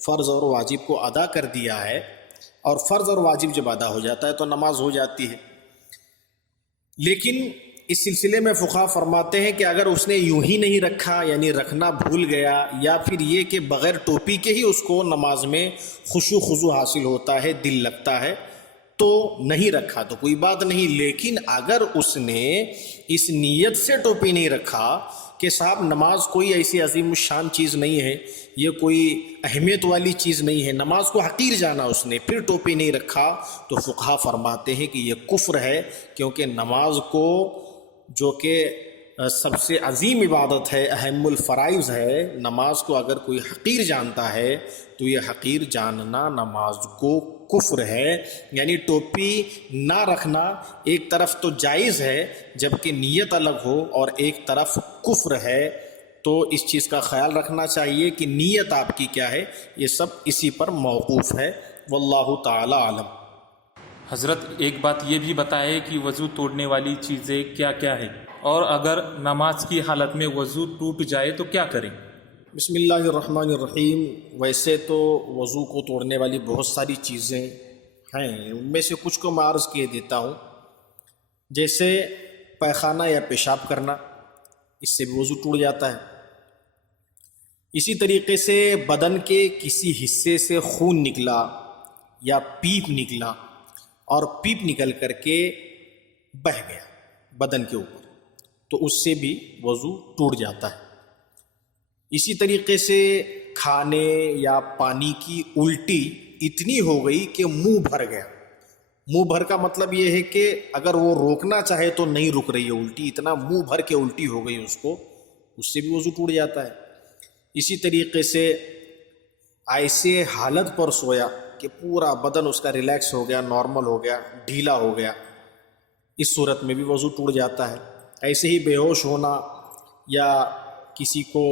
فرض اور واجب کو ادا کر دیا ہے، اور فرض اور واجب جب ادا ہو جاتا ہے تو نماز ہو جاتی ہے۔ لیکن اس سلسلے میں فقہا فرماتے ہیں کہ اگر اس نے یوں ہی نہیں رکھا، یعنی رکھنا بھول گیا، یا پھر یہ کہ بغیر ٹوپی کے ہی اس کو نماز میں خشوع خضوع حاصل ہوتا ہے، دل لگتا ہے، تو نہیں رکھا تو کوئی بات نہیں۔ لیکن اگر اس نے اس نیت سے ٹوپی نہیں رکھا کہ صاحب نماز کوئی ایسی عظیم الشان چیز نہیں ہے، یہ کوئی اہمیت والی چیز نہیں ہے، نماز کو حقیر جانا اس نے، پھر ٹوپی نہیں رکھا، تو فقہا فرماتے ہیں کہ یہ کفر ہے، کیونکہ نماز کو جو کہ سب سے عظیم عبادت ہے، اہم الفرائض ہے، نماز کو اگر کوئی حقیر جانتا ہے تو یہ حقیر جاننا نماز کو کفر ہے۔ یعنی ٹوپی نہ رکھنا ایک طرف تو جائز ہے جبکہ نیت الگ ہو، اور ایک طرف کفر ہے، تو اس چیز کا خیال رکھنا چاہیے کہ نیت آپ کی کیا ہے، یہ سب اسی پر موقوف ہے۔ واللہ تعالی عالم۔ حضرت ایک بات یہ بھی بتائے کہ وضو توڑنے والی چیزیں کیا کیا ہے، اور اگر نماز کی حالت میں وضو ٹوٹ جائے تو کیا کریں؟ بسم اللہ الرحمن الرحیم۔ ویسے تو وضو کو توڑنے والی بہت ساری چیزیں ہیں، ان میں سے کچھ کو میں عرض کیے دیتا ہوں، جیسے پیخانہ یا پیشاب کرنا، اس سے بھی وضو ٹوٹ جاتا ہے۔ اسی طریقے سے بدن کے کسی حصے سے خون نکلا یا پیپ نکلا، اور پیپ نکل کر کے بہہ گیا بدن کے اوپر، تو اس سے بھی وضو ٹوٹ جاتا ہے۔ اسی طریقے سے کھانے یا پانی کی الٹی اتنی ہو گئی کہ منہ بھر گیا۔ منہ بھر کا مطلب یہ ہے کہ اگر وہ روکنا چاہے تو نہیں رک رہی ہے الٹی، اتنا منہ بھر کے الٹی ہو گئی اس کو، اس سے بھی وضو ٹوٹ جاتا ہے۔ اسی طریقے سے ایسے حالت پر سویا کہ پورا بدن اس کا ریلیکس ہو گیا، نارمل ہو گیا، ڈھیلا ہو گیا، اس صورت میں بھی وضو ٹوٹ جاتا ہے۔ ایسے ہی بے ہوش ہونا، یا کسی کو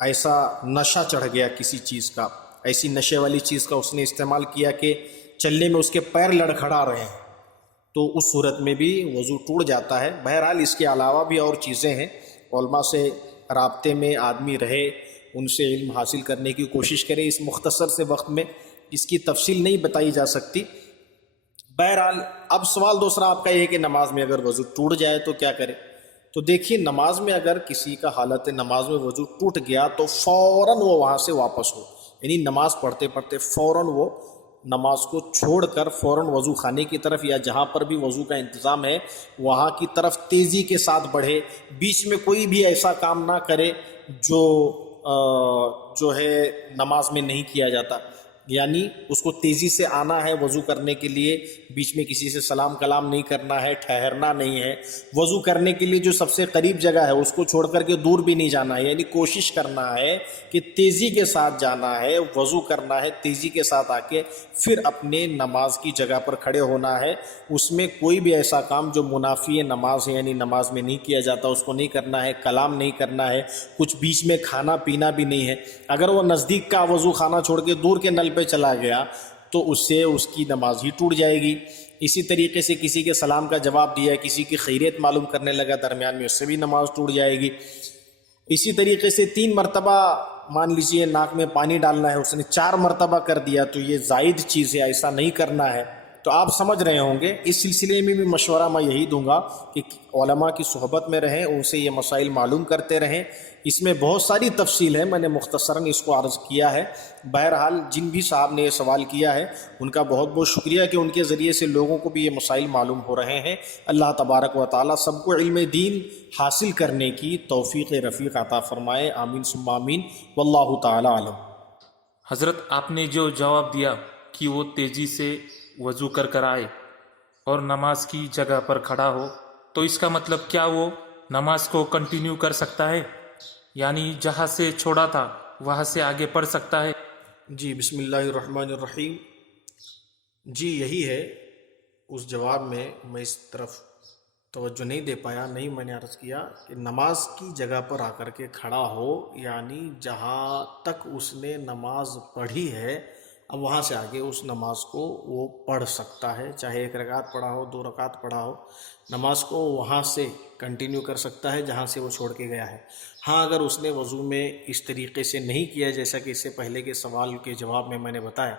ایسا نشہ چڑھ گیا کسی چیز کا، ایسی نشے والی چیز کا اس نے استعمال کیا کہ چلنے میں اس کے پیر لڑکھڑا رہے ہیں، تو اس صورت میں بھی وضو ٹوٹ جاتا ہے۔ بہرحال اس کے علاوہ بھی اور چیزیں ہیں، علماء سے رابطے میں آدمی رہے، ان سے علم حاصل کرنے کی کوشش کرے۔ اس مختصر سے وقت میں اس کی تفصیل نہیں بتائی جا سکتی۔ بہرحال اب سوال دوسرا آپ کا یہ ہے کہ نماز میں اگر وضو ٹوٹ جائے تو کیا کرے؟ تو دیکھیے، نماز میں اگر کسی کا حالت نماز میں وضو ٹوٹ گیا تو فوراً وہ وہاں سے واپس ہو، یعنی نماز پڑھتے پڑھتے فوراً وہ نماز کو چھوڑ کر فوراً وضو خانے کی طرف یا جہاں پر بھی وضو کا انتظام ہے وہاں کی طرف تیزی کے ساتھ بڑھے، بیچ میں کوئی بھی ایسا کام نہ کرے جو ہے نماز میں نہیں کیا جاتا۔ یعنی اس کو تیزی سے آنا ہے وضو کرنے کے لیے، بیچ میں کسی سے سلام کلام نہیں کرنا ہے، ٹھہرنا نہیں ہے۔ وضو کرنے کے لیے جو سب سے قریب جگہ ہے اس کو چھوڑ کر کے دور بھی نہیں جانا ہے، یعنی کوشش کرنا ہے کہ تیزی کے ساتھ جانا ہے، وضو کرنا ہے، تیزی کے ساتھ آ کے پھر اپنے نماز کی جگہ پر کھڑے ہونا ہے۔ اس میں کوئی بھی ایسا کام جو منافی نماز ہے، یعنی نماز میں نہیں کیا جاتا، اس کو نہیں کرنا ہے، کلام نہیں کرنا ہے، کچھ بیچ میں کھانا پینا بھی نہیں ہے۔ اگر وہ نزدیک کا وضو خانہ چھوڑ کے دور کے نل پہ چلا گیا تو اس سے اس کی نماز ہی ٹوٹ جائے گی۔ اسی طریقے سے کسی کے سلام کا جواب دیا، کسی کی خیریت معلوم کرنے لگا درمیان میں، اس سے بھی نماز ٹوٹ جائے گی۔ اسی طریقے سے 3 مرتبہ مان لیجئے ناک میں پانی ڈالنا ہے، اس نے 4 مرتبہ کر دیا تو یہ زائد چیز ہے، ایسا نہیں کرنا ہے۔ تو آپ سمجھ رہے ہوں گے، اس سلسلے میں بھی مشورہ میں یہی دوں گا کہ علماء کی صحبت میں رہیں، ان سے یہ مسائل معلوم کرتے رہیں۔ اس میں بہت ساری تفصیل ہے، میں نے مختصراً اس کو عرض کیا ہے۔ بہرحال جن بھی صاحب نے یہ سوال کیا ہے ان کا بہت بہت شکریہ کہ ان کے ذریعے سے لوگوں کو بھی یہ مسائل معلوم ہو رہے ہیں۔ اللہ تبارک و تعالیٰ سب کو علم دین حاصل کرنے کی توفیق رفیق عطا فرمائے، آمین ثم آمین، واللہ تعالی عالم۔ حضرت آپ نے جو جواب دیا کہ وہ تیزی سے وضو کر آئے اور نماز کی جگہ پر کھڑا ہو، تو اس کا مطلب کیا وہ نماز کو کنٹینیو کر سکتا ہے؟ یعنی جہاں سے چھوڑا تھا وہاں سے آگے پڑھ سکتا ہے؟ جی بسم اللہ الرحمن الرحیم۔ جی یہی ہے، اس جواب میں اس طرف توجہ نہیں دے پایا، نہیں میں نے عرض کیا کہ نماز کی جگہ پر آ کر کے کھڑا ہو، یعنی جہاں تک اس نے نماز پڑھی ہے اب وہاں سے آگے اس نماز کو وہ پڑھ سکتا ہے، چاہے 1 رکعت پڑھا ہو 2 رکعت پڑھا ہو، نماز کو وہاں سے کنٹینیو کر سکتا ہے جہاں سے وہ چھوڑ کے گیا ہے۔ ہاں اگر اس نے وضو میں اس طریقے سے نہیں کیا جیسا کہ اس سے پہلے کے سوال کے جواب میں نے بتایا،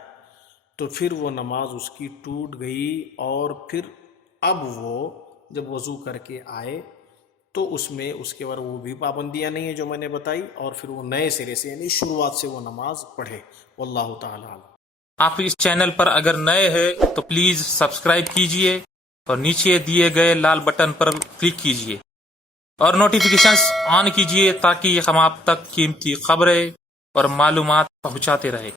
تو پھر وہ نماز اس کی ٹوٹ گئی، اور پھر اب وہ جب وضو کر کے آئے تو اس میں اس کے بعد وہ بھی پابندیاں نہیں ہیں جو میں نے بتائی، اور پھر وہ نئے سرے سے یعنی شروعات سے وہ نماز پڑھے۔ واللہ تعالی عالم۔ آپ اس چینل پر اگر نئے ہیں تو پلیز سبسکرائب کیجئے اور نیچے دیے گئے لال بٹن پر کلک کیجئے اور نوٹیفیکیشنز آن کیجئے تاکہ ہم آپ تک قیمتی خبریں اور معلومات پہنچاتے رہیں۔